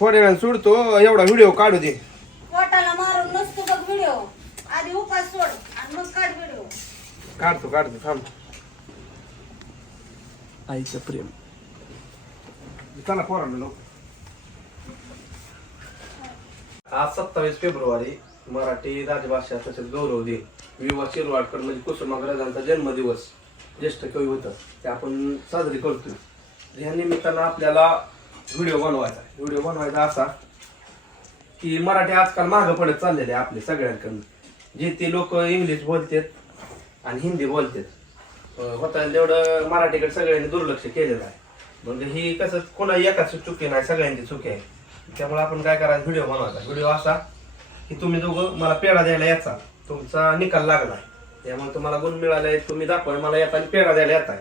थोड्या वेळाने सोडतो एवढा व्हिडिओ काढू दे. पोटाला मारून नसतो बघ व्हिडिओ आधी उपास सोड आणि मग काढ व्हिडिओ काढतो काढतो थांब. आईचं प्रेम. चला पोरांना लोक. आज सत्तावीस फेब्रुवारी मराठी राजभाषा तसेच गौरव दिन. विवा शिरवाडकर म्हणजे कुसुमाग्रजांचा जन्मदिवस. ज्येष्ठ कवी होतं ते आपण साजरी करतोय. ह्या निमित्तानं आपल्याला व्हिडिओ बनवायचा. व्हिडिओ बनवायचा असा की मराठी आजकाल मागं पडत चाललेले आहे आपले सगळ्यांकडून. जे ते लोक इंग्लिश बोलतात आणि हिंदी बोलतात. होता तेवढं मराठीकडे सगळ्यांनी दुर्लक्ष केलेलं आहे. म्हणजे ही कसं कोणा एकाच चुकी नाही सगळ्यांची चुकी आहे. त्यामुळे आपण काय करायचं? व्हिडिओ बनवायचा. व्हिडिओ असा की तुम्ही दोघं मला पेढा द्यायला याचा तुमचा निकाल लागला. त्यामुळे तुम्हाला गुण मिळाले तुम्ही दाखवा. मला येताना पेढा द्यायला येताय.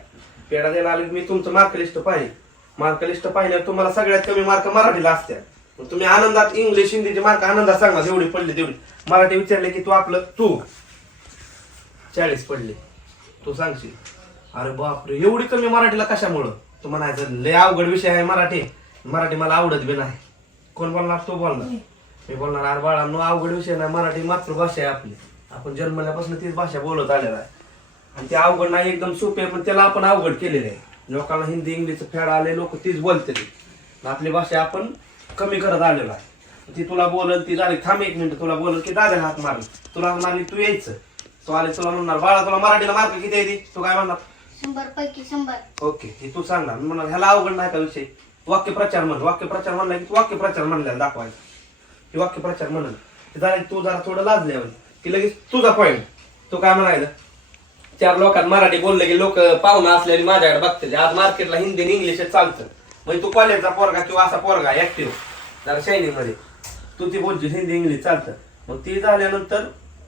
पेढा द्यायला आले की मी तुमचं मार्कलिस्ट पाहिजे. मार्क लिस्ट पाहिल्यावर तुम्हाला सगळ्यात कमी मार्क मराठीला असत्या मग तुम्ही आनंदात इंग्लिश हिंदीचे मार्क आनंदात सांगा जेवढी पडली तेवढी. मराठी विचारले की तू आपलं तू. चाळीस पडले. तू सांगशील. अरे बापरे एवढी कमी मराठीला कशामुळं? तू म्हणायचं लय अवघड विषय आहे मराठी. मराठी मला आवडत बी नाही. कोण बोलणार? तू बोलणार. मी. बोलणार अरे बाळांनो अवघड विषय नाही मराठी मातृभाषा आहे आपली. आपण जन्मल्यापासून तीच भाषा बोलत आलेला आहे. आणि ते अवघड नाही एकदम सोपे पण त्याला आपण अवघड केलेलं आहे. लोकांना हिंदी इंग्लिशचं फेड आले लोक तीच बोलते आपली भाषा आपण कमी करत आलेलो आहे. ती तुला बोलल ती झाली. थांब एक मिनिट तुला बोलल की दादा हात मारली. तुला हात मारली तू यायचं. तू आले तुला म्हणणार बाळा तुला मराठीला मार्क किती आहे तू? काय म्हणणार? शंभर पैकी शंभर. ओके हे तू सांगणार. म्हणणार ह्याला अवघड नाही का विषय? वाक्य प्रचार म्हण वाक्य प्रचार म्हणला की वाक्य प्रचार म्हणल्याला दाखवायचं. हे वाक्य प्रचार म्हणल. ते झालं तू जरा थोडं लाजल्यावर की लगेच तुझा पॉईंट तू काय म्हणायचं चार लोकांना मराठी बोलले की लोक पाहुणा असल्याने माझ्याकडे बघतील आज मार्केटला हिंदी आणि इंग्लिश चालतं. म्हणजे तू कॉलेजचा पोरगा किंवा असा पोरगा ऍक्टिव्ह जरा शायनिंगमध्ये तू ती बोलशील हिंदी इंग्लिश चालतं. मग ती झाल्यानंतर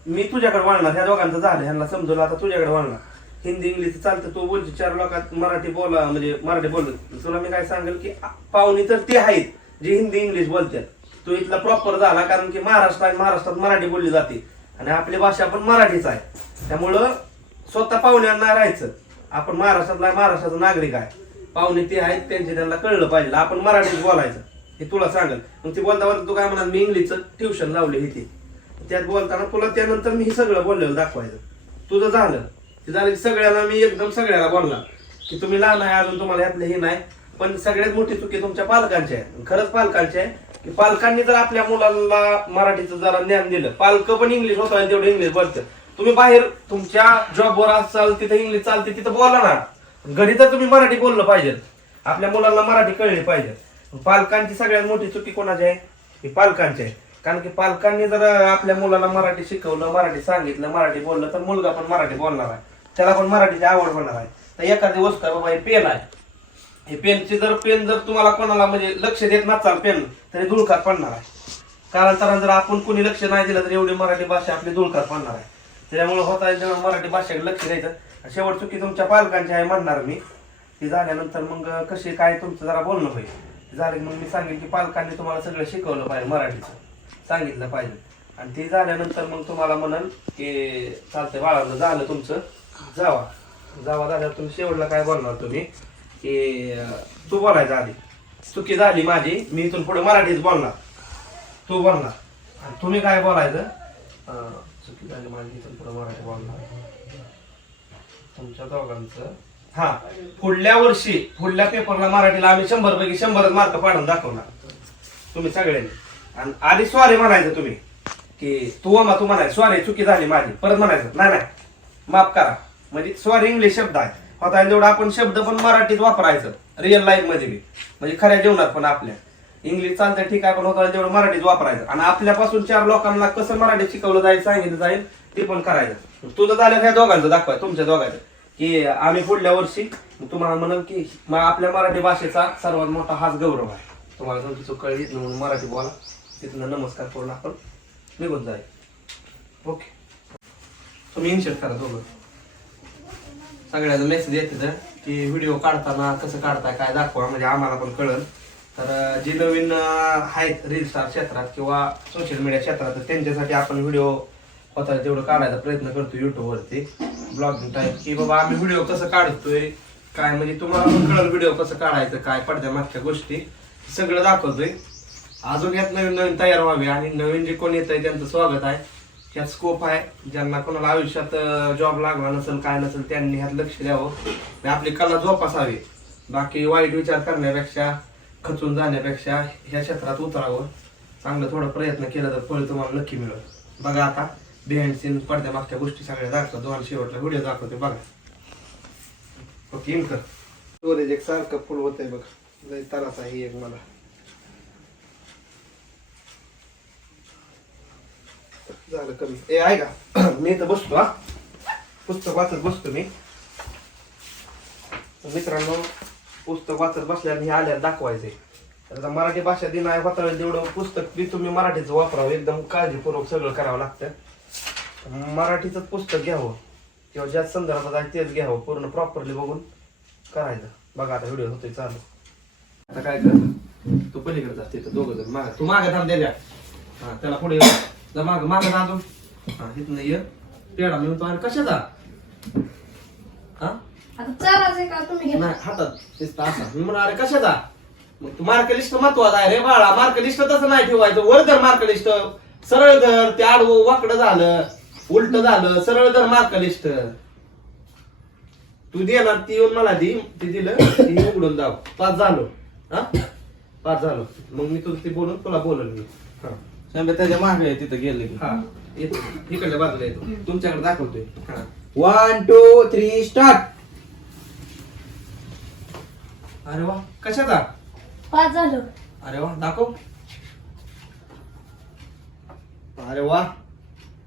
मी तुझ्याकडे वळणार ह्या दोघांचं झालं ह्यांना समजवलं आता तुझ्याकडे वळणार हिंदी इंग्लिश चालतं. तू बोलशील चार लोकात मराठी बोला म्हणजे मराठी बोल तुला मी काय सांगेल की पाहुणी तर ते आहेत जे हिंदी इंग्लिश बोलतात. तो इथला प्रॉपर झाला कारण की महाराष्ट्र आणि महाराष्ट्रात मराठी बोलली जाते. आणि आपली भाषा पण मराठीच आहे. त्यामुळं स्वतः पाहुण्यांना राहायचं. आपण महाराष्ट्रातला महाराष्ट्राचा नागरिक आहे. पाहुणे ते आहेत त्यांचे त्यांना कळलं पाहिजे. आपण मराठीत बोलायचं. हे तुला सांगल. मग ते बोलता बोलता तू काय म्हणाल मी इंग्लिशचं ट्युशन लावले इथे त्यात बोलताना तुला त्यानंतर मी हे सगळं बोललेलं दाखवायचं. तुझं झालं. ते झालं की सगळ्यांना मी एकदम सगळ्याला बोलणार. की तुम्ही लहान आहे अजून तुम्हाला यातलं हे नाही. पण सगळ्यात मोठी चुकी तुमच्या पालकांची आहे. खरंच पालकांची आहे की पालकांनी जर आपल्या मुलाला मराठीचं जरा ज्ञान दिलं पालक पण इंग्लिश होत आहे तेवढं इंग्लिश बोलतं. तुम्ही बाहेर तुमच्या जॉबवर असाल तिथे इंग्लिश चालते तिथं बोला ना. घरी तर तुम्ही मराठी बोललं पाहिजे. आपल्या मुलांना मराठी कळली पाहिजे. पालकांची सगळ्यात मोठी चुकी कोणाची आहे? ही पालकांची आहे. कारण की पालकांनी जर आपल्या मुलाला मराठी शिकवलं मराठी सांगितलं मराठी बोललं तर मुलगा पण मराठी बोलणार आहे. त्याला पण मराठीची आवड होणार आहे. तर एखादी वस्तू आहे बाबा हे पेन आहे. हे पेनची जर पेन जर तुम्हाला कोणाला म्हणजे लक्ष देत नसाल पेन तरी धुळखात पडणार आहे. कारण तर जर आपण कोणी लक्ष नाही दिलं तर एवढी मराठी भाषा आपली धुळखात पडणार आहे. त्याच्यामुळे होता आहे तेवढं मराठी भाषेकडे लक्ष द्यायचं. शेवट चुकी तुमच्या पालकांची आहे म्हणणार मी. ती झाल्यानंतर मग कशी काय तुमचं जरा बोलणं होईल. झालं की मग मी सांगेन की पालकांनी तुम्हाला सगळं शिकवलं पाहिजे मराठीचं. सांगितलं पाहिजे. आणि ते झाल्यानंतर मग तुम्हाला म्हणाल की चालतंय बाळांना झालं तुमचं. जावा. जावा झाल्यावर तुम्ही शेवटला काय बोलणार तुम्ही? की तू बोलायचं आधी. चुकी झाली माझी मी इथून पुढे मराठीच बोलणार. तू बोलणार. आणि तुम्ही काय बोलायचं? चुकी झाली माझी इथून पुढे मराठी बोलणार. तुमच्या दोघांचं. हा पुढल्या वर्षी पुढल्या पेपरला मराठीला आम्ही शंभर पैकी शंभरच मार्क पाडून दाखवणार. तुम्ही सगळ्यांनी. आणि आधी स्वारी म्हणायचं तुम्ही की तू अमा तू म्हणायचं स्वारी चुकी झाली माझी. परत म्हणायचं नाही नाही. माफ करा. म्हणजे स्वारी इंग्लिश शब्द आहे. होता तेवढा आपण शब्द पण मराठीत वापरायचं. रिअल लाईफमध्ये बी. म्हणजे खऱ्या जीवनात पण आपल्या. इंग्लिश चालतं ठीक आहे पण होता तेवढं मराठीच वापरायचं. आणि आपल्यापासून चार लोकांना कसं मराठी शिकवलं जाईल सांगितलं जाईल ते पण करायचं. तुझं झालं ह्या दोघांचं? दाखवाय तुमच्या दोघांचं. की आम्ही पुढल्या वर्षी तुम्हाला म्हणाल की आपल्या मराठी भाषेचा सर्वात मोठा हाच गौरव आहे. तुम्हाला तुमची चूक कळली म्हणून मराठी बोला. तिथनं नमस्कार करून आपण निघून जाईल ओके. तुम्ही इन्शर्ट करा दोघं. सगळ्याचा मेसेज येते की व्हिडिओ काढताना कसं काढताय काय दाखवा म्हणजे आम्हाला पण कळलं. तर जे नवीन आहेत रील स्टार क्षेत्रात किंवा सोशल मीडिया क्षेत्रात त्यांच्यासाठी आपण व्हिडिओ होता तेवढं काढायचा प्रयत्न करतो युट्यूबवरती ब्लॉगिंग टाईप की बाबा आम्ही व्हिडिओ कसं काढतोय? काय? म्हणजे तुम्हाला पण कळलं व्हिडिओ कसं काढायचं काय? पडद्या मागच्या गोष्टी. सगळं दाखवतोय. अजून यात नवीन नवीन तयार व्हावे. आणि नवीन जे कोण येत आहे त्यांचं स्वागत आहे. ह्यात स्कोप आहे. ज्यांना कोणाला आयुष्यात जॉब लागला नसेल काय नसेल त्यांनी ह्यात लक्ष द्यावं. आणि आपली कला जोपासावी. बाकी वाईट विचार करण्यापेक्षा खचून जाण्यापेक्षा ह्या क्षेत्रात उतरावं. चांगलं थोडं प्रयत्न केला तर फळ तुम्हाला नक्की मिळेल. बघा आता बिहाइंड सीन पडद्या मागच्या गोष्टी सगळ्या दाखवतो. तुम्हाला शेवटला व्हिडिओ दाखवते बघा. ओके इन कर स्टोरेज एक सारखं फुल होत आहे बघ. लय तरास आहे एक मला. झालं कमी. ए आहे का? मी इथं बसतो हा. पुस्तक वाचत बसतो मी. मित्रांनो पुस्तक वाचत बसल्या हे आल्या दाखवायचे. तर आता मराठी भाषा दिन आहे वाचा तेवढं पुस्तक बी तुम्ही मराठीचं वापरावं एकदम काळजीपूर्वक सगळं करावं लागतं. मराठीचं पुस्तक घ्यावं किंवा ज्या संदर्भात आहे तेच घ्यावं पूर्ण प्रॉपरली बघून करायचं. बघा आता व्हिडिओ होतोय चालू. आता काय कर तू पलीकडे जाते तिथं दोघं जण माग. तू मागं थांब द्या. हा त्याला पुढे जा माग माग जा अजून. हा नाही ये. पेडा मिळतो आणि कशाचा? हा? आता चालायचं का तुम्ही घेता? नाही हातात नुसतं असा. मी म्हणा अरे कशाचा? मग तू मार्क लिस्ट महत्त्वाचा आहे रे बाळा. मार्क लिस्ट तसं नाही ठेवायचं. वर धर मार्क लिस्ट सरळ धर ते आडवं वाकडं झालं उलट झालं सरळ धर मार्क लिस्ट तू दे ना ती येऊन मला दी. ती दिलं ती उघडून दाव पाच झालो. हा? पाच झालो. मग मी तुला ती बोलून तुला बोलल मी हा. शंभर त्याच्यामागे आहे तिथं गेले की. हा. येतो इकडल्या बाजूला येतो. तुमच्याकडे दाखवतोय. हा. वन टू थ्री स्टार्ट अरे वा कशाचा? पाच झालं अरे वा दाखव. अरे वा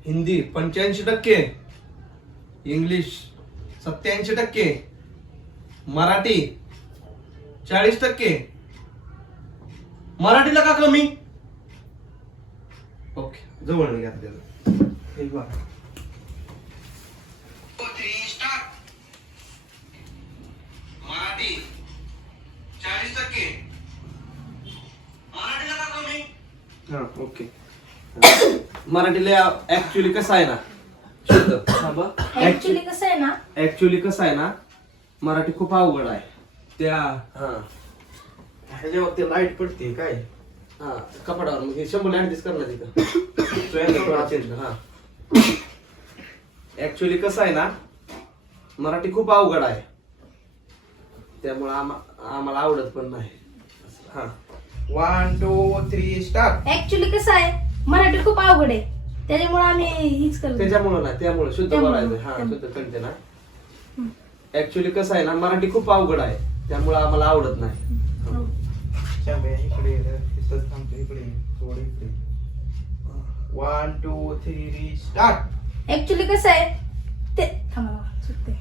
हिंदी पंच्याऐंशी टक्के इंग्लिश सत्याऐंशी टक्के मराठी चाळीस टक्के. मराठीला का कमी? ओके जवळ नाही घातलेलं हे बघा. मराठी चाळीस टक्के मराठीला का कमी हा ओके. मराठीला ऍक्च्युली कसं आहे ना? शुद्ध. ऍक्च्युली कसं आहे ना? ऍक्च्युली कसं आहे ना? मराठी खूप अवघड आहे. त्या हा. ह्याच्यावर ते लाइट पडते काय? हा कपडावर मग हे शंभर ऍडजस्ट करणार तिथं. हा. ऍक्च्युली कसं आहे ना? मराठी खूप अवघड आहे. त्यामुळे आम्हा- आम्हाला आवडत पण नाही. हा. One two three start actually कसं आहे मराठी खूप अवघड आहे. त्याच्यामुळे आम्ही हीच करतो. त्याच्यामुळं ना त्यामुळे शुद्ध त्यामुळं. बोलायचं. हा त्यामुळं. शुद्ध कंटे ना ऍक्च्युली कसं आहे ना मराठी खूप अवघड आहे. त्यामुळे आम्हाला आवडत नाही. हो. शंभर इकडे तिथंच थांबतो इकडे थोडं इकडे one two three start actually कसं आहे ते थांबा बाबा, चुकते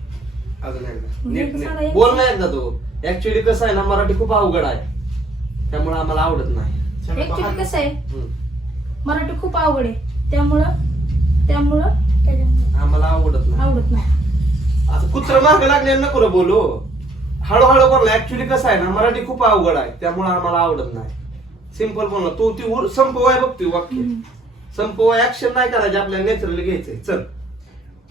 अजून एकदा. नीट सांगा नीट एक- बोल ना एकदा तू. ऍक्च्युली कसं आहे ना मराठी खूप अवघड आहे. त्यामुळे आम्हाला आवडत नाही. ऍक्च्युली कसं आहे? हम्म. मराठी खूप अवघड आहे. त्यामुळं त्यामुळं त्याच्यामुळं आम्हाला आवडत नाही. आवडत नाही. असं कुत्र माग लागले नको रे बोलू. हळूहळू बोलला ऍक्च्युली कसं आहे ना मराठी खूप अवघड आहे. त्यामुळे आम्हाला आवडत नाही. सिंपल बोलला तू ती उर- संपवाय बघ ती वाक्य. संपवाय ऍक्शन नाही करायचे आपल्याला नॅचरली घ्यायचंय. चल.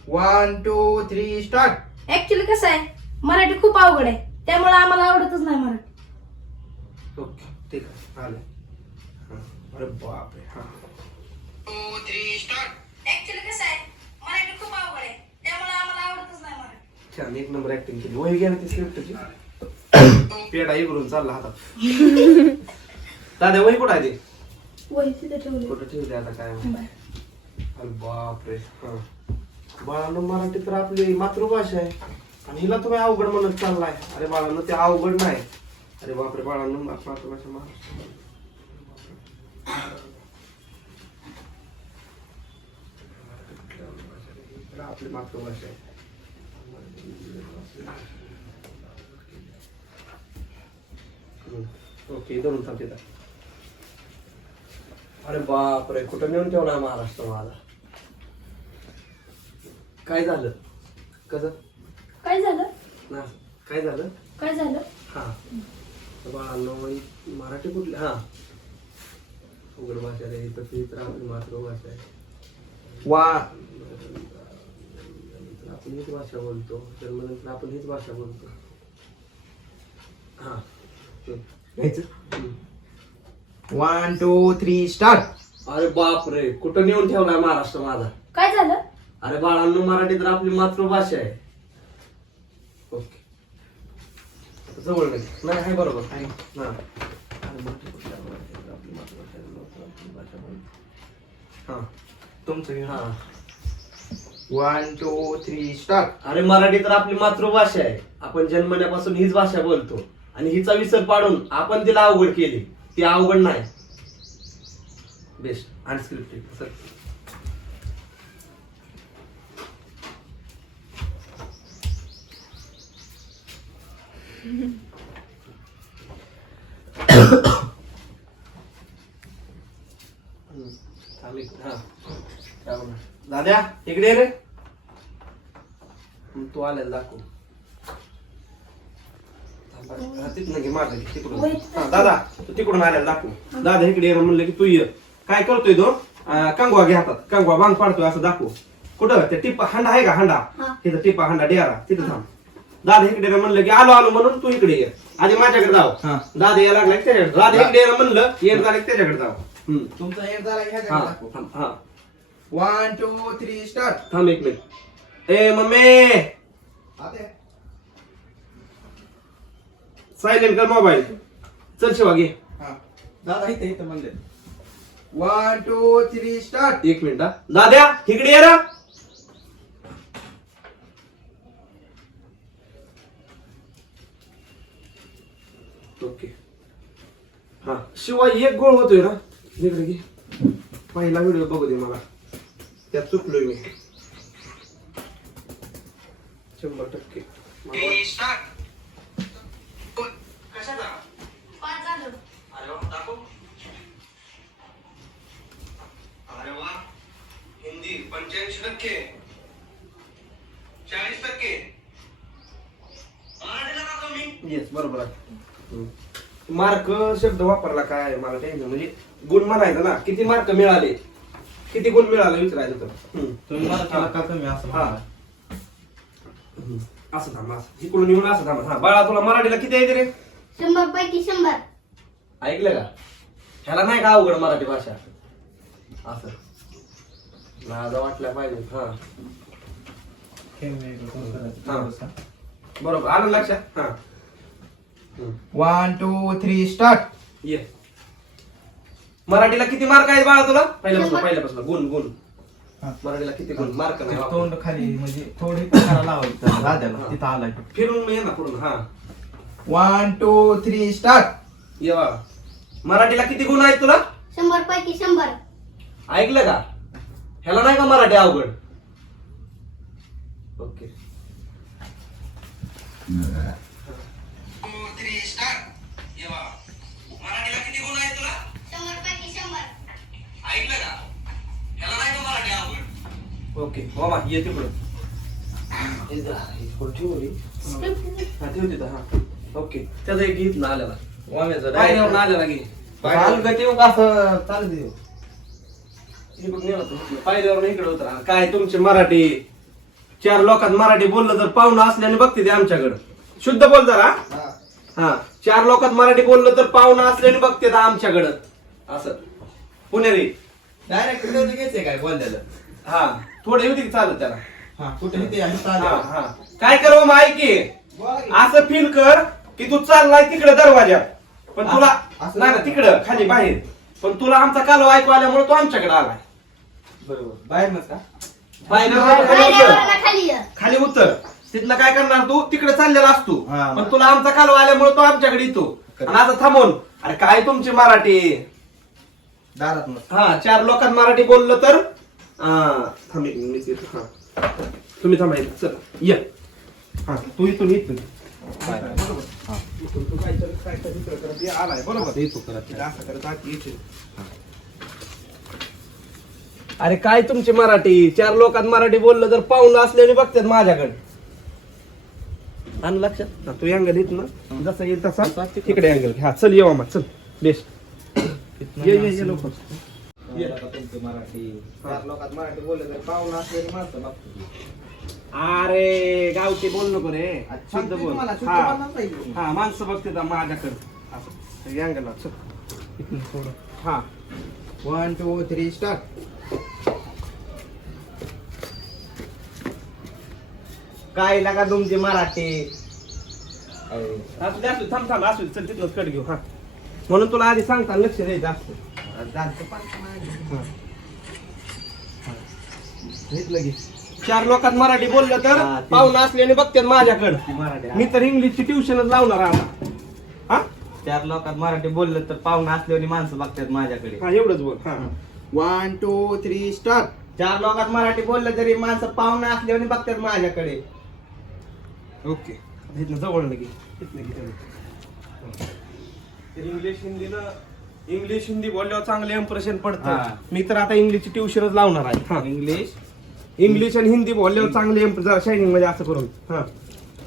One two three start actually कसं आहे? मराठी खूप अवघड आहे. त्यामुळे आम्हाला आवडतच नाही मराठी. ओके ठीक आहे आलं हा. अरे बापरे हा. ऍक्च्युली कसं आहे मराठी खूप अवघड आहे. त्यामुळे आम्हाला आवडतच नाही मराठी. छान एक नंबर ऍक्टिंग केली. वही गेला ती स्क्रिप्टची पेडा इकडून चालला हातात. दादा वही कुठं आहे ते? वही तिथे ठेवली. कुठं ठेवली आता काय अरे बापरे हा. बाळांनो मराठी तर आपली मातृभाषा आहे. आणि हिला तुम्ही अवघड म्हणत चाललाय. अरे बाळांनो ते अवघड नाही. अरे बापरे बाळांनो मा- मातृभाषा महाराष्ट्र आपली मातृभाषा. ओके धरून थांब तिथं. अरे बापरे कुठं नेऊन ठेवला महाराष्ट्र माझा? काय झालं? कसं? काय झालं? ना काय झालं? काय झालं? हा. बाळांनो मराठी कुठली? हा. उघड भाषा रे तर ती तर आपली मातृभाषा आहे. वा. आपण हीच भाषा बोलतो. जन्मनंतर आपण हीच भाषा बोलतो. हा. वन टू थ्री स्टार्ट अरे बाप रे कुठं नेऊन ठेवलाय महाराष्ट्र माझा? काय झालं? अरे बाळांनो मराठी तर आपली मातृभाषा आहे ओके जवळ नाही नाही आहे बरोबर. आहे. हा. हा तुमचं हा. वन टू थ्री स्टार्ट अरे मराठी तर आपली मातृभाषा आहे. आपण जन्मल्यापासून हीच भाषा बोलतो. आणि हिचा विसर पाडून आपण तिला अवघड केली. ती अवघड नाही. बेस्ट अनस्क्रिप्टेड सर दाद्या इकडे ये रे. तू आलेला दाखव. तिथनं घे माझं घे, तिकडून. हा, दादा तू तिकडून आलेला दाखव. दादा इकडे ये म्हणलं की तू ये. काय करतोय तो? अं, कंगवा घे हातात. कंगवा बांग पाडतोय असं दाखव. कुठं? ते टिप्पा हांडा आहे का? हांडा? हा. तिथं टिप्पा हांडा डेरा. तिथं थांब. दादा इकडे म्हणलं की आलो आलो म्हणून तू इकडे ये. आधी माझ्याकडे जाव. हा. दादा यायला लागला की त्याच्याकडे. दादा इकडे ये ना म्हणलं ये झालं की त्याच्याकडे जाव. हं. तुमचा एक झाला हा हा वन टू थ्री स्टार्ट थांब एक मिनिट. ए मम्मी! सायलेंट कर मोबाईल चल शिवा घे. दादा इथे इथं म्हणले. वन टू थ्री स्टार्ट एक मिनिट हा. दाद्या इकडे ये ना ओके हा शिवाय एक गोळ होतोय ना? इकडे घे पहिला व्हिडिओ बघू दे मला. त्यात चुकलोय मी. शंभर टक्के. कशाचा? पाच झालं. अरे वा दाखव. अरे वा. हिंदी पंच्याऐंशी टक्के. चाळीस टक्के. येस बरोबर आहे. मार्क शब्द वापरला काय? आहे मला टेन्शन म्हणजे गुण म्हणायचं ना किती मार्क मिळाले? किती गुण मिळाले विचारायचं तर. तुम्ही का कमी असं हा. असं थांब असं. इकडून येऊन असं थांब. हा बाळा तुला मराठीला किती आहे रे? शंभर पैकी शंभर. ऐकलं का? ह्याला नाही का अवघड मराठी भाषा? असं. लाजा वाटल्या पाहिजे. हा. हा. बरोबर. आलं लक्षात? हा. वन टू थ्री स्टार्ट ये. मराठीला किती मार्क आहेत बाळा तुला? पहिल्यापासून. पहिल्यापासून. गुण गुण. हा. मराठीला किती गुण? मार्क नाही. तोंड खाली म्हणजे थोडी लावायचं राजाला तिथं आलाय. फिरून ये ना पूर्ण हा. वन टू थ्री स्टार्ट ये बाळा मराठीला किती गुण आहेत तुला? शंभर पैकी शंभर. ऐकलं का? ह्याला नाही का मराठी अवघड? ओके मराठीला किती गुण आहेत तुला शंभर पैकी शंभर ऐकलं का ह्याला नाही का मराठी अवघड ओके मामा ये तिकडं. हे ठेव तिथं हा. ओके त्याचा एक गीत ना आलेला वाम्याचं पायऱ्यावर ना आलेला घे चालू का ते मग असं चालू दे इकडून ये ना तू. पायऱ्यावर इकडे उतरा. काय तुमचे मराठी चार लोकात मराठी बोललं तर पाहुणं असल्याने बघते ते आमच्याकडं. शुद्ध बोल जरा. हा. हा चार लोकात मराठी बोललं तर पाहुणं असल्याने बघते ते आमच्याकडं. असं. पुणेरी. डायरेक्ट घ्यायचंय काय बोललेलं? हा. थोडं येऊ दे की चालत त्याला. हा ते? आहे हा, चालू. हा. काय करू मग ऐकी असं फील कर की तू चाललाय तिकडे दरवाज्यात. पण तुला असं- नाही ना तिकडं खाली बाहेर. पण तुला आमचा कालवा ऐकू आल्यामुळे तो आमच्याकडे आलाय. बरोबर. बाहेरनच का? बाहेर खाली उतर. ना खाली ये. खाली उतर. तिथनं काय करणार तू? तिकडे चाललेला असतो. हा. पण तुला आमचा कालवा आल्यामुळे तो आमच्याकडे येतो. आणि आता थांबून. अरे काय तुमची मराठी? दारात मग हा चार लोकात मराठी बोललं तर? हा, थांब एक मीच येतो. हा. तुम्ही थांबा इथं. चल ये हा तू इथून इथून आलाय बरोबर येतो अरे काय तुमची मराठी चार लोकात मराठी बोललं तर पाहुणं असल्याने बघतात माझ्याकडे आणि लक्षात हा, तू अँगल येत ना जसा येईल तसा तिकडे अँगल हा चल ये मग चल बेस्ट ये ये ये लवकर तुमचं मराठी. चार लोकात मराठी बोलले तर पाहुणा असलेली माणसं बघतो अरे गावठी बोल नको रे. बोल. तुम्हाला शुद्ध हा. बोलणार. हा माणसं बघते माझ्याकडे. असं हा वन टू थ्री स्टार्ट काय लागा तुमची मराठी? अरे, असू दे असू दे, थांब थांब असू दे, चल तिथूनच कट घेऊ हा. म्हणून तुला आधी सांगता लक्ष द्यायचं असतं. चार लोकात मराठी बोललं तर हा, ते- पाहुणं असल्याने बघतात माझ्याकडं. मराठी मी तर इंग्लिशची ट्युशनच लावणार आहे आता. हा? चार लोकात मराठी बोललं तर पाहुणं असल्याने माणसं बघतात माझ्याकडे. हा एवढंच बोल. हा. वन टू थ्री स्टार्ट चार लोकात मराठी बोललं तरी माणसं पाहुणं असल्याने बघतात माझ्याकडे. ओके. इथनं जवळ लगे इथनं घे जवळ. तर इंग्लिश हिंदीनं इंग्लिश हिंदी बोलल्यावर चांगले इम्प्रेशन हा. पडतं मी तर आता इंग्लिशची ट्युशनच लावणार आहे. हा. इंग्लिश इंग्लिश आणि हिंदी बोलल्यावर चांगले जरा शायनिंगमध्ये असं करून. हा.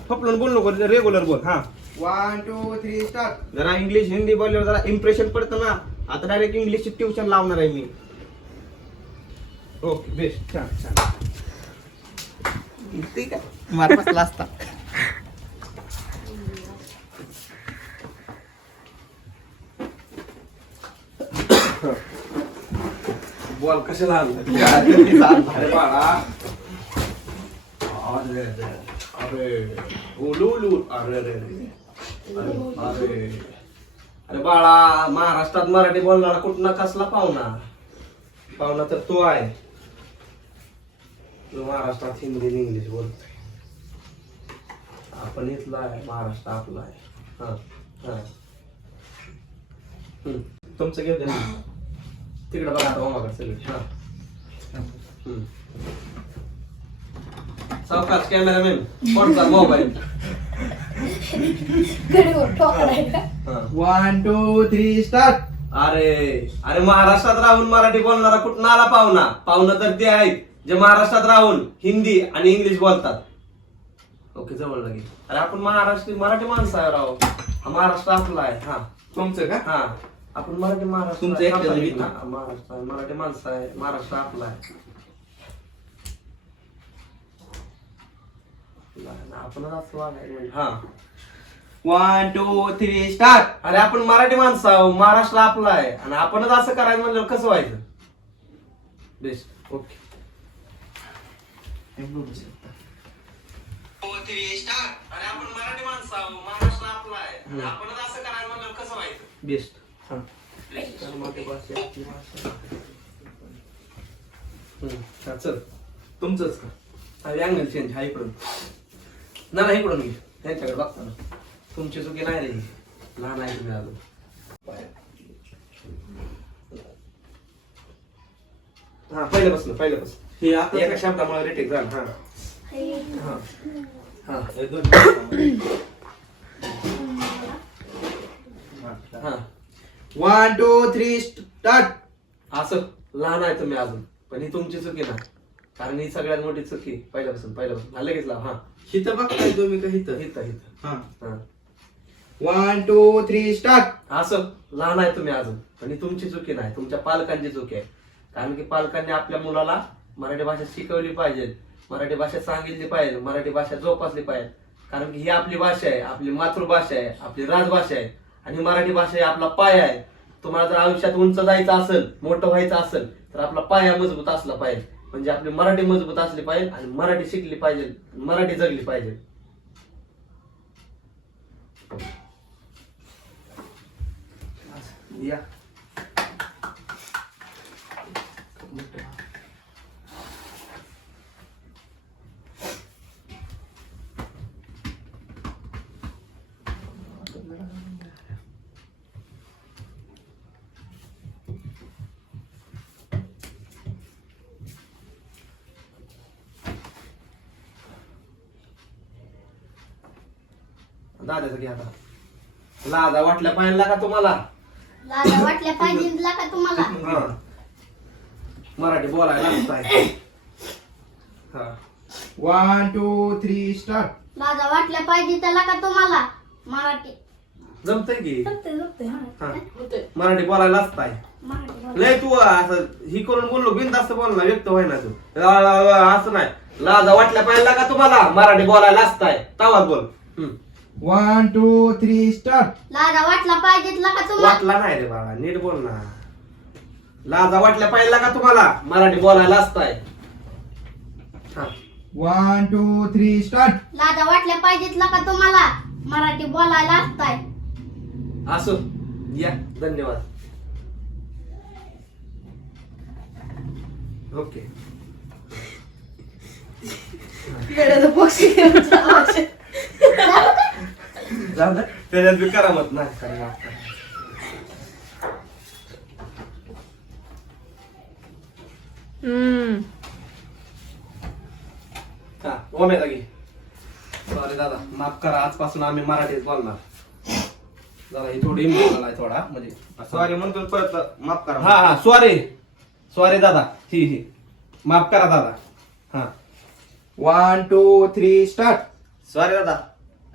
फपलून बोल नको रेग्युलर बोल. हा. वन टू थ्री स्टार्ट जरा इंग्लिश हिंदी बोलल्यावर जरा इम्प्रेशन पडतं ना. आता डायरेक्ट इंग्लिशची ट्युशन लावणार आहे मी. ओके बेस्ट छान छान. ठीक आहे. मार्फतला असता. बॉल कशाला आणला अरे बाळा. अरे अरे उलू उलू अरे अरे अरे. अरे बाळा महाराष्ट्रात मराठी बोलणारा कुठला कसला पाहुणा? पाहुणा तर तो आहे. जो महाराष्ट्रात हिंदी आणि इंग्लिश बोलतोय. आपण इथला आहे महाराष्ट्र आपला आहे. हा हा. तुमचं घेऊ द्या तिकडे बघा आता मामाकडे सगळे हा. सावकाश कॅमेरामॅन पडचा मोबाईल हा. वन टू थ्री स्टार्ट अरे अरे महाराष्ट्रात राहून मराठी बोलणारा कुठं आला पाहुणा? पाहुणा तर ते आहेत जे महाराष्ट्रात राहून हिंदी आणि इंग्लिश बोलतात. ओके जवळ लागेल. अरे आपण महाराष्ट्र मराठी माणसं आहे राव. हा महाराष्ट्र आपला आहे हा. तुमचं का? हा. आपण मराठी महाराष्ट्र तुमचं एकट्याचं? हा, महाराष्ट्र आहे मराठी माणसं आहे महाराष्ट्र आपला आहे. नाही, नाही, आपणच असं वागायला म्हणजे. हा. वन टू थ्री स्टार्ट अरे आपण मराठी माणसं आहो महाराष्ट्र आपला आहे. आणि आपणच असं करायचं म्हणलं कसं व्हायचं? बेस्ट ओके बेस्ट हा. हा, चल. तुमचंच का? हा अँगल चेंज हा इकडून. ना ना इकडून घे. त्यांच्याकडे बघताना तुमची चुकी नाही रे ही. लहान आहे तुम्ही अजून. हा पहिल्यापासून पहिल्यापासून हे आता एका शब्दामुळे रिटेक झालं हा. हा. हा. हे दोन हा. वन टू थ्री स्टार्ट असं. लहान आहे तुम्ही अजून. पण ही तुमची चुकी ना. कारण ही सगळ्यात मोठी चुकी पहिल्यापासून पहिल्यापासून. हा लगेच लाव. हा. हिथं बघताय तुम्ही का हिथं हिथं हिथं हा. हा. वन टू थ्री स्टार्ट असं. लहान आहे तुम्ही अजून. पण ही तुमची चुकी नाही. तुमच्या पालकांची चुकी आहे. कारण की पालकांनी आपल्या मुलाला मराठी भाषा शिकवली पाहिजे. मराठी भाषा सांगितली पाहिजे. मराठी भाषा जोपासली पाहिजे. कारण की ही आपली भाषा आहे. आपली मातृभाषा आहे. आपली राजभाषा आहे. आणि मराठी भाषा ही आपला पाया आहे. तुम्हाला जर आयुष्यात उंच जायचं असेल मोठं व्हायचं असेल तर आपला पाया मजबूत असला पाहिजे. म्हणजे आपली मराठी मजबूत असली पाहिजे आणि मराठी शिकली पाहिजे मराठी जगली पाहिजे. या. दादाचं घ्या आता. लाजा वाटल्या पाहिला का तुम्हाला? लाजा वाटल्या पाहिजे का तुम्हाला? हा. मराठी बोलायला लागताय हा. वन टू थ्री स्टार्ट लाजा वाटल्या पाहिजे त्याला का तुम्हाला? मराठी. जमतंय की? जमते जमते हा. हा. मराठी बोलायला असताय मराठी बोला. लय तू असं ही करून बोललो बिनधास्त बोलला व्यक्त व्हायना तू. ला- ला- ला- असं नाही. लाजा वाटल्या पाहिला का तुम्हाला? मराठी बोलायला असताय तावात बोल. हम्म. वन टू थ्री स्टार्ट लाजा वाटला पाहिजेत का तुम्हाला? वाटला नाही रे बाळा नीट बोल ना. लाजा वाटल्या पाहिजे का तुम्हाला? मराठी बोलायला असताय. हा. वन टू थ्री स्टार्ट लाजा वाटल्या पाहिजेत का तुम्हाला? मराठी बोलायला असताय. असो. या धन्यवाद. ओके. जाऊ दे. त्याच्यात बी करामत नाही. करामत नाही. हा ओमेदा घे. सॉरी दादा माफ करा आजपासून आम्ही मराठीत बोलणार. जरा ही थोडी इमोशनल आहे थोडा म्हणजे असं- सॉरी म्हणतो परत माफ करा. हा हा सॉरी सॉरी दादा ही ही. माफ करा दादा. हा. One two three start sorry दादा.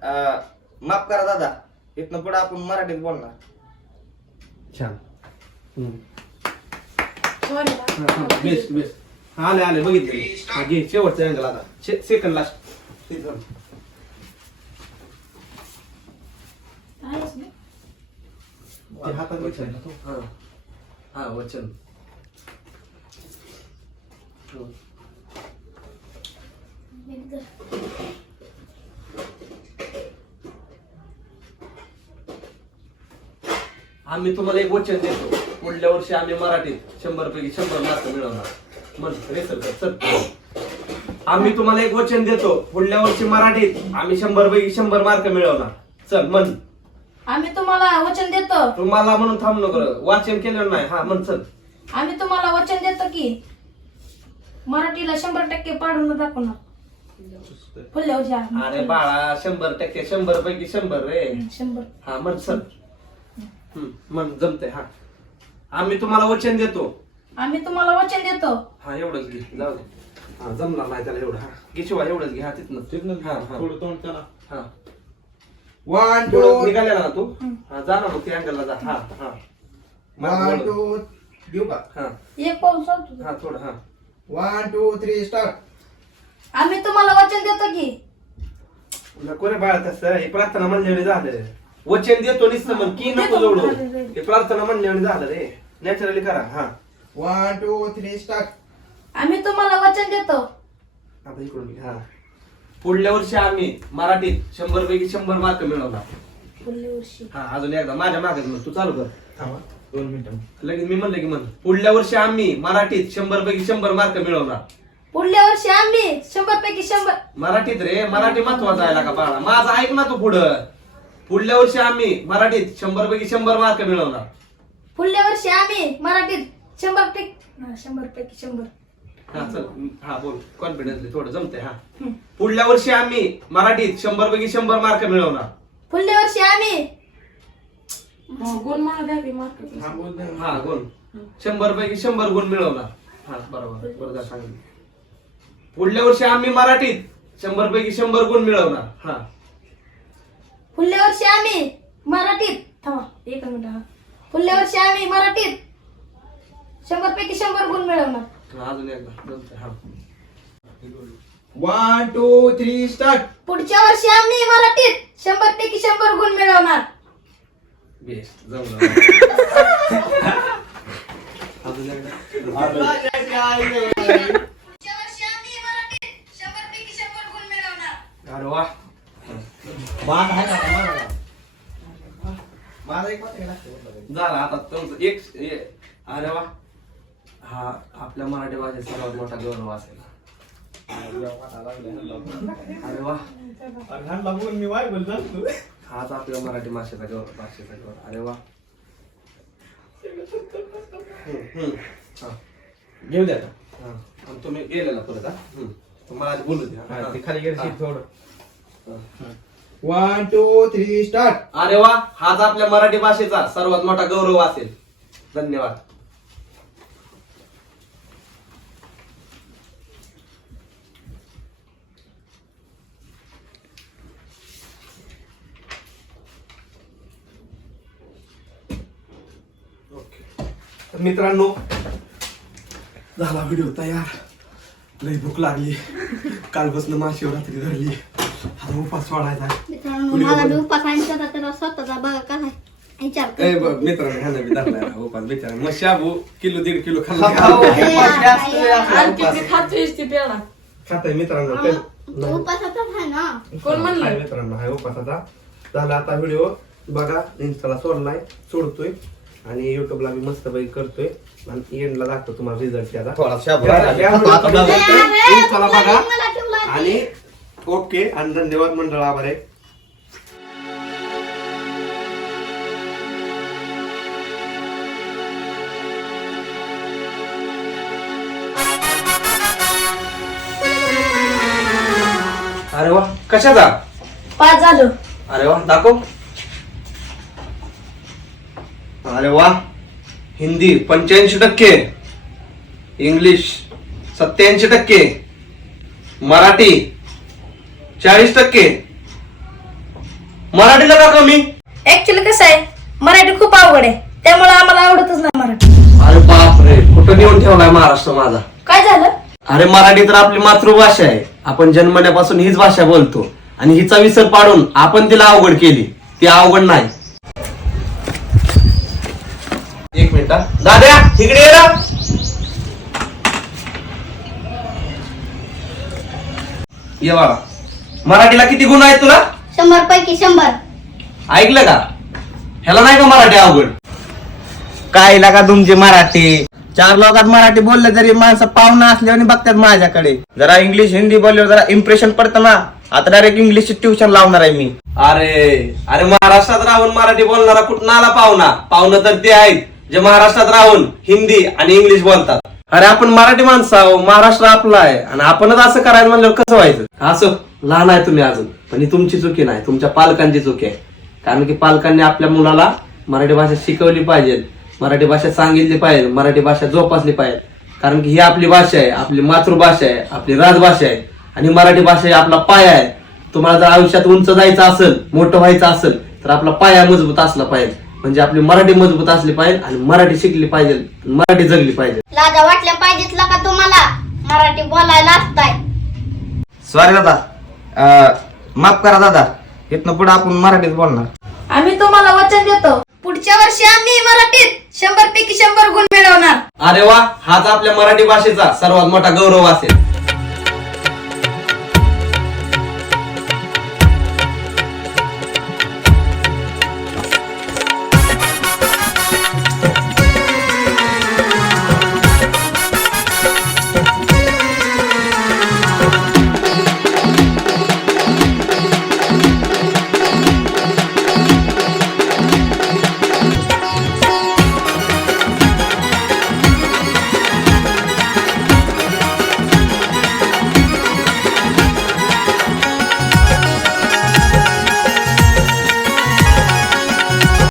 अं, माफ करा दादा इथनं पुढे आपण मराठीत बोलणार. छान. Best best. हा आले आले बघितले. हा घे शेवटचा अँगल आता. सेकंड लास्ट हातात वचन. हा. हा वचन. हो. आम्ही तुम्हाला एक वचन देतो. पुढल्या वर्षी आम्ही मराठीत शंभर पैकी शंभर मार्क मिळवणार. म्हण रे सर सर आम्ही तुम्हाला एक वचन देतो. पुढल्या वर्षी मराठीत आम्ही शंभर पैकी शंभर मार्क मिळवणार. चल म्हण. आम्ही तुम्हाला वचन देतो. तुम्हाला म्हणून थांब नको. वाचन केलं नाही. हा म्हण चल. आम्ही तुम्हाला वचन देतो की मराठीला शंभर टक्के पाडून दाखवणार पुढल्या वर्षी आम्ही- अरे बाळा शंभर टक्के शंभर पैकी शंभर रे. शंभर. हा म्हण चल. हम्म, म्हण जमते हा. आम्ही तुम्हाला वचन देतो. आम्ही तुम्हाला वचन देतो. हा एवढंच घे. जाऊ दे. हा जमणार नाही त्याला एवढं हा. घे शिवाय एवढंच घे. हा तिथनं. तिथनं हा हा. थोडं तोंड करा. हा. वन थोडं टू निघालेला ना तू? हा जा ना मग त्या अँगलला जा. हा हा. वन. टू देऊ का? हा. एक पाऊल चालतो हा थोडं हा. वन टू थ्री स्टार्ट आम्ही तुम्हाला वचन देतो की. नको रे बाळा तसं. हे प्रार्थना म्हणल्याने झालं. वचन देतो नुसतं मग. की नको. जोडू. हे प्रार्थना म्हणल्याने झालं रे. नॅचरली करा. हा. वन टू थ्री स्टार्ट आम्ही तुम्हाला वचन देतो. आता इकडून घे, हा. पुढल्या वर्षी आम्ही मराठीत शंभर पैकी शंभर मार्क मिळवणार पुढल्या वर्षी. हा अजून एकदा. माझ्या मागत मग तू चालू कर. थांबा. दोन मिनिटं. लगेच मी म्हणलं की म्हण. पुढल्या वर्षी आम्ही मराठीत शंभर पैकी शंभर मार्क मिळवणार पुढल्या वर्षी आम्ही शंभर पैकी शंभर. मराठीत रे मराठी महत्त्वाचा आहे का बाळा? माझं ऐक ना तू पुढं. पुढल्या वर्षी आम्ही मराठीत शंभर पैकी शंभर मार्क मिळवणार. पुढल्या वर्षी आम्ही मराठीत शंभर पैकी हा, शंभर पैकी शंभर. हा चल हा बोल. कॉन्फिडन्सली थोडं जमतंय हा. हम्म. पुढल्या वर्षी आम्ही मराठीत शंभर पैकी शंभर मार्क मिळवणार. पुढल्या वर्षी आम्ही गुण मला. हा. हा गुण. शंभर पैकी शंभर गुण मिळवणार. हा बरोबर. बरोबर सांगितलं पुढल्या वर्षी आम्ही मराठीत शंभर पैकी शंभर गुण मिळवणार. हा. पुढल्या वर्षी आम्ही मराठीत थांबा एक मिनिट हा. पुढल्या वर्षी आम्ही मराठीत शंभर पैकी शंभर गुण मिळवणार. अजून एकदा हा. वन टू थ्री स्टार्ट पुढच्या वर्षी आम्ही मराठीत शंभर पैकी शंभर गुण मिळवणार. बेस्ट जमलं अजून एकदा. झालं आता तुमचं एक अरे वा हा आपल्या मराठी भाषेत सर्वात मोठा गौरव असेल अरे वा मी वाय बोलतो तू हाच आपल्या मराठी भाषेचा गौरव भाषेचा गौरव अरे वा. हा. घेऊ द्या हा. आणि तुम्ही गेलेला परत हा आधी बोलू द्या हा. खाली गेलं. थोडं. वन टू थ्री स्टार्ट अरे वा हाच आपल्या मराठी भाषेचा सर्वात मोठा गौरव असेल. धन्यवाद. ओके. तर मित्रांनो झाला व्हिडिओ तयार. लई भूक लागली. कालपासून महाशिवरात्री धरली. आता उपास सोडायचा. मित्रांनो मला बी उपास आणि स्वतः तर स्वतःचा बघा काय विचार ए, ब- मित्रांनो ह्याला बी धरलाय ना उपास बिचारा. मग शाबू किलो दीड किलो. खाल्ला आणखी खातोयस ती खाताय मित्रांनो तू उपासाचाच आहे ना. कोण म्हणलं? हाय मित्रांनो हाय उपासाचा. झाला आता व्हिडिओ. बघा इन्स्टाला सोडलाय सोडतोय. आणि युट्यूबला मी मस्त पैकी करतोय. आणि एंडला दाखवतो तुम्हाला रिझल्ट त्याचा. थोडा शाबू राहिला. या आता- आता आणि ओके आणि धन्यवाद मंडळ आभार आहे अरे वा कशाचा? पाच झालं. अरे वा दाखव. अरे वा हिंदी पंच्याऐंशी टक्के इंग्लिश सत्याऐंशी टक्के मराठी चाळीस टक्के. मराठीला का कमी ऍक्च्युली कसं आहे मराठी खूप अवघड आहे. त्यामुळे आम्हाला आवडतच नाही मराठी. अरे बाप रे कुठं नेऊन ठेवलाय महाराष्ट्र माझा? काय झालं? अरे मराठी तर आपली मातृभाषा आहे. आपण जन्मण्यापासून हीच भाषा बोलतो. आणि हिचा विसर पाडून आपण तिला अवघड केली. ती अवघड नाही. एक मिनिट हा. दाद्या इकडे ये ना. ये बाळा. मराठीला किती गुण आहेत तुला? शंभर पैकी शंभर. ऐकलं का? ह्याला नाही का मराठी अवघड? काय लागा तुमची मराठी? चार लोकात मराठी बोलले तरी माणसं पाहुणा असल्याने बघतात माझ्याकडे. जरा इंग्लिश हिंदी बोलल्यावर जरा इम्प्रेशन पडतं ना. आता डायरेक्ट इंग्लिशची ट्युशन लावणार आहे मी. अरे अरे महाराष्ट्रात राहून मराठी बोलणारा कुठं आला पाहुणा? पाहुणं तर ते आहेत जे महाराष्ट्रात राहून हिंदी आणि इंग्लिश बोलतात. अरे आपण मराठी माणसं आहो महाराष्ट्र आपला आहे. आणि आपणच असं करायचं म्हणल्यावर कसं व्हायचं? असं लहान आहे तुम्ही अजून. पण ही तुमची चुकी नाही तुमच्या पालकांची चुकी आहे. कारण की पालकांनी आपल्या मुलाला मराठी भाषा शिकवली पाहिजे मराठी भाषा सांगितली पाहिजे मराठी भाषा जोपासली पाहिजे. कारण की ही आपली भाषा आहे आपली मातृभाषा आहे आपली राजभाषा आहे. आणि मराठी भाषा ही आपला पाया आहे. तुम्हाला जर आयुष्यात उंच जायचं असेल मोठं व्हायचं असेल तर आपला पाया मजबूत असला पाहिजे. म्हणजे आपली मराठी मजबूत असली पाहिजे आणि मराठी शिकली पाहिजे मराठी जगली पाहिजे. लाजा वाटल्या पाहिजेत का तुम्हाला? मराठी बोलायला असताय. सॉरी दादा. अं, माफ करा दादा. इथनं पुढे आपण मराठीत बोलणार. आम्ही तुम्हाला वचन देतो. पुढच्या वर्षी आम्ही मराठीत शंभर पैकी शंभर गुण मिळवणार. अरे वा हाच आपल्या मराठी भाषेचा सर्वात मोठा गौरव असेल.